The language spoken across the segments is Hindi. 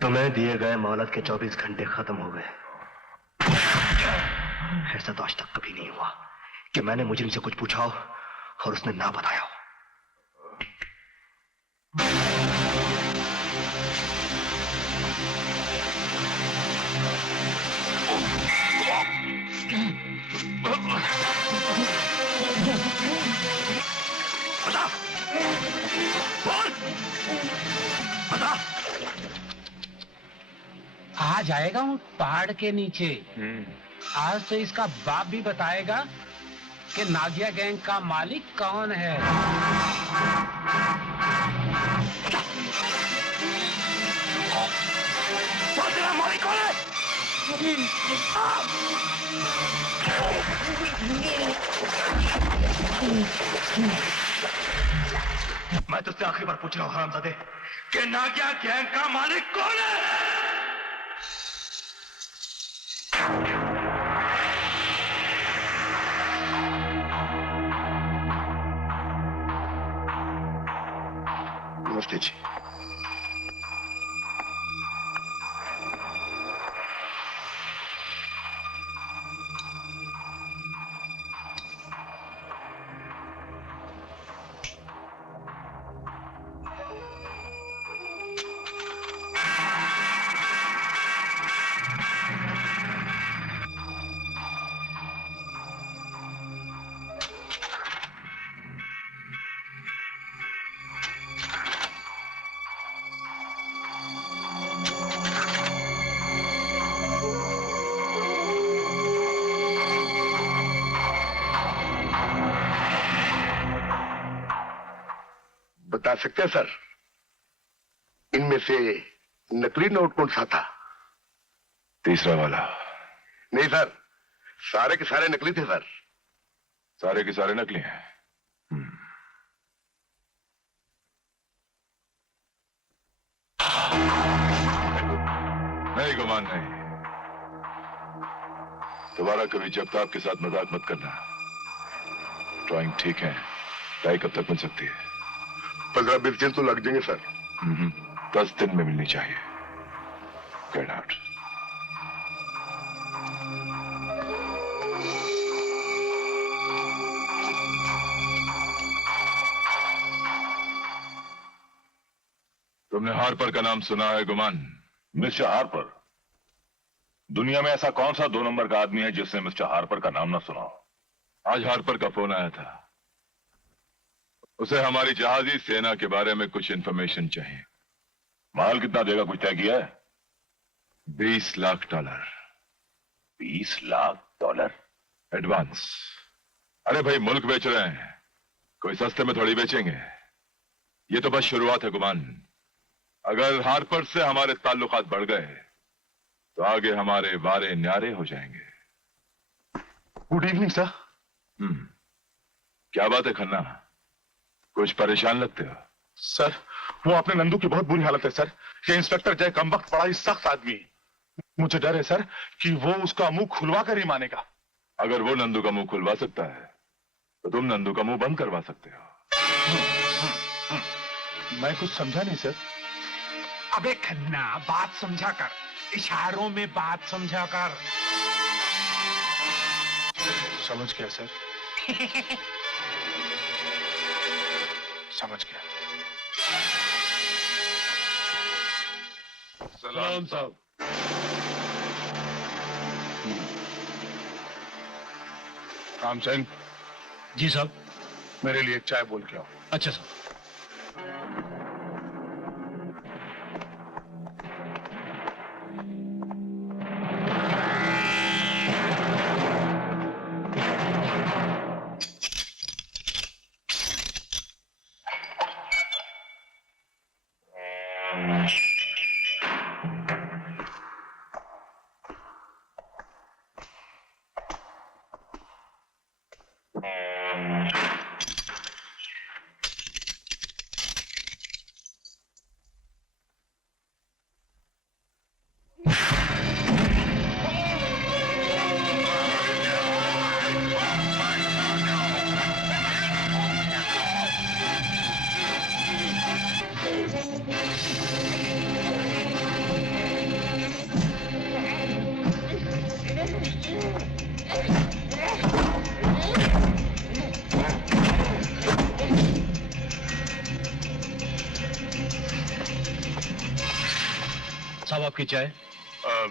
तुम्हें दिए गए मोहलत के 24 घंटे खत्म हो गए। ऐसा तो आज तक कभी नहीं हुआ कि मैंने मुजरिम से कुछ पूछा हो और उसने ना बताया हो। बता, बोल, बता। आ जाएगा हूँ पहाड़ के नीचे। आज तो इसका बाप भी बताएगा कि नागिया गैंग का मालिक कौन है। तेरा मालिक कौन है? मैं तुझसे आखिरी बार पूछ रहा हूं हरामजादे कि नागिया गैंग का मालिक कौन है? नमस्ते जी। बता सकते हैं सर, इनमें से नकली नोट कौन सा था? तीसरा वाला। नहीं सर, सारे के सारे नकली थे सर। सारे के सारे नकली हैं। नहीं गुमान नहीं। दोबारा कभी जगताप के साथ मजाक मत करना। ड्राइंग ठीक है, टाई कब तक मिल सकती है? 15-20 दिन तो लग जाएंगे सर। 10 दिन में मिलनी चाहिए। Get out. तुमने हार्पर का नाम सुना है गुमान? Mister Harper? दुनिया में ऐसा कौन सा 2 नंबर का आदमी है जिसने मिस्टर हार्पर का नाम ना सुना हो? आज हार्पर का फोन आया था। उसे हमारी जहाजी सेना के बारे में कुछ इंफॉर्मेशन चाहिए। माल कितना देगा, कुछ तय किया है? $20 लाख। $20 लाख एडवांस। अरे भाई, मुल्क बेच रहे हैं, कोई सस्ते में थोड़ी बेचेंगे। ये तो बस शुरुआत है गुमान। अगर हार्पर से हमारे ताल्लुकात बढ़ गए तो आगे हमारे वारे न्यारे हो जाएंगे। Good evening sir. क्या बात है खन्ना, कुछ परेशान लगते हो? सर, वो अपने नंदू की बहुत बुरी हालत है सर। ये इंस्पेक्टर जय कमबख्त बड़ा ही सख्त आदमी है। मुझे डर है सर कि वो उसका मुंह खुलवा कर ही मानेगा। अगर वो नंदू का मुंह खुलवा सकता है तो तुम नंदू का मुंह बंद करवा सकते हो। मैं कुछ समझा नहीं सर। अबे खन्ना, बात समझा कर, इशारों में बात समझा कर। समझ गया सर। समझ गया। सलाम साहब। रामचंद जी साहब। मेरे लिए एक चाय बोल के आओ। अच्छा साहब। साहब आपकी चाय।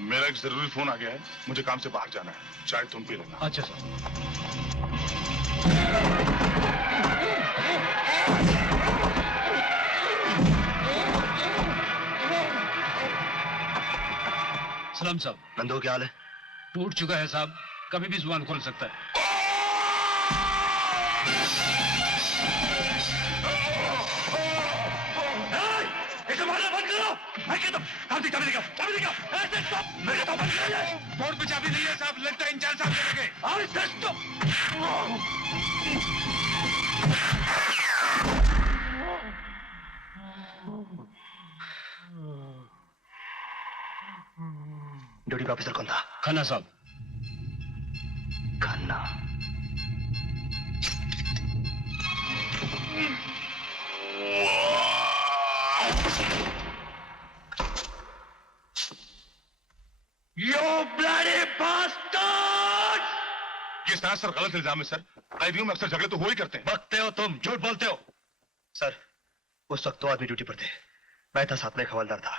मेरा एक जरूरी फोन आ गया है, मुझे काम से बाहर जाना है, चाय तुम पी लेना। अच्छा साहब। सलाम साहब। नंदू क्या हाल है? टूट चुका है साहब, कभी भी जुबान खोल सकता है। बोर्ड पे चाबी नहीं है साहब, लगता है इंचार्ज साहब ले गए। ड्यूटी पे ऑफिसर कौन था? खन्ना साहब। खन्ना। ये सरासर गलत इल्जाम है सर। कैदियों में अक्सर झगड़े तो हो ही करते हैं। बकते हो तुम, झूठ बोलते हो। सर, उस वक्त 2 आदमी ड्यूटी पर थे, मैं था, साथ में एक हवलदार था।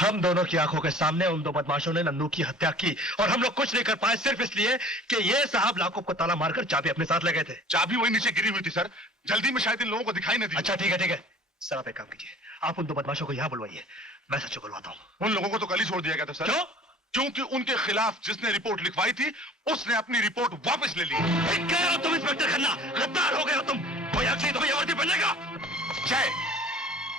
हम दोनों की आंखों के सामने उन 2 बदमाशों ने नन्नू की हत्या की और हम लोग कुछ नहीं कर पाए सिर्फ इसलिए कि ये साहब लाकूब को ताला मारकर चाबी अपने साथ ले गए थे। चाबी वही नीचे गिरी हुई थी सर, जल्दी में शायद इन लोगों को दिखाई नहीं दी। अच्छा ठीक है। सर आप एक काम कीजिए, आप उन 2 बदमाशों को यहाँ बुलवाइए, मैं सच बुलवाता हूँ। उन लोगों को तो कल ही छोड़ दिया गया था सर। क्यों? क्योंकि उनके खिलाफ जिसने रिपोर्ट लिखवाई थी उसने अपनी रिपोर्ट वापस ले ली। कह रहे हो तुम इंस्पेक्टर खन्ना, गद्दार हो गए हो तुम। कोई हक नहीं तुम्हें वर्दी पहनने का। जय,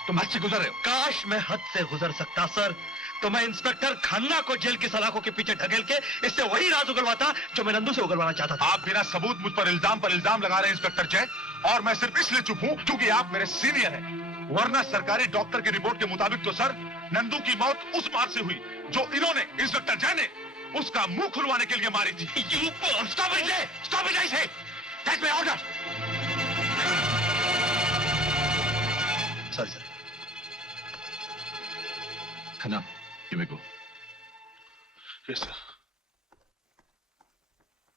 तुम हद से गुजर रहे हो। काश मैं हद से गुजर सकता सर, तो मैं इंस्पेक्टर खन्ना को जेल की सलाखों के पीछे ढकेल के इससे वही राज उगलवाता जो मैं नंदू से उगलवाना चाहता था। आप बिना सबूत मुझ पर इल्जाम लगा रहे हैं इंस्पेक्टर जय, और मैं सिर्फ इसलिए चुप हूं क्योंकि आप मेरे सीनियर हैं। वरना सरकारी डॉक्टर की रिपोर्ट के मुताबिक तो सर नंदू की मौत उस बात से हुई जो इन्होंने, इंस्पेक्टर जय ने, उसका मुंह खुलवाने के लिए मारी थी। Stop it, I say! That's my order! Sorry sir. Khanna, you may go. Yes, sir.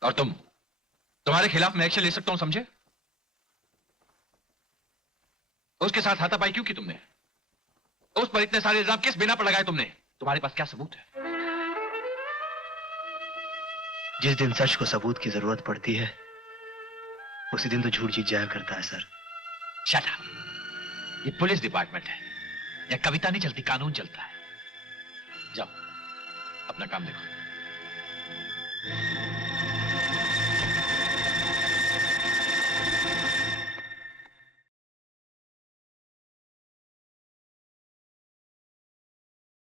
और तुम्हारे खिलाफ मैं एक्शन ले सकता हूं, समझे? उसके साथ हाथापाई क्यों की तुमने? उस पर इतने सारे इल्जाम किस बिना पर लगाए तुमने? तुम्हारे पास क्या सबूत है? जिस दिन सच को सबूत की जरूरत पड़ती है उसी दिन तो झूठ जीत जाया करता है सर। Shut up. ये पुलिस डिपार्टमेंट है, या कविता नहीं चलती, कानून चलता है। जाओ अपना काम देखो।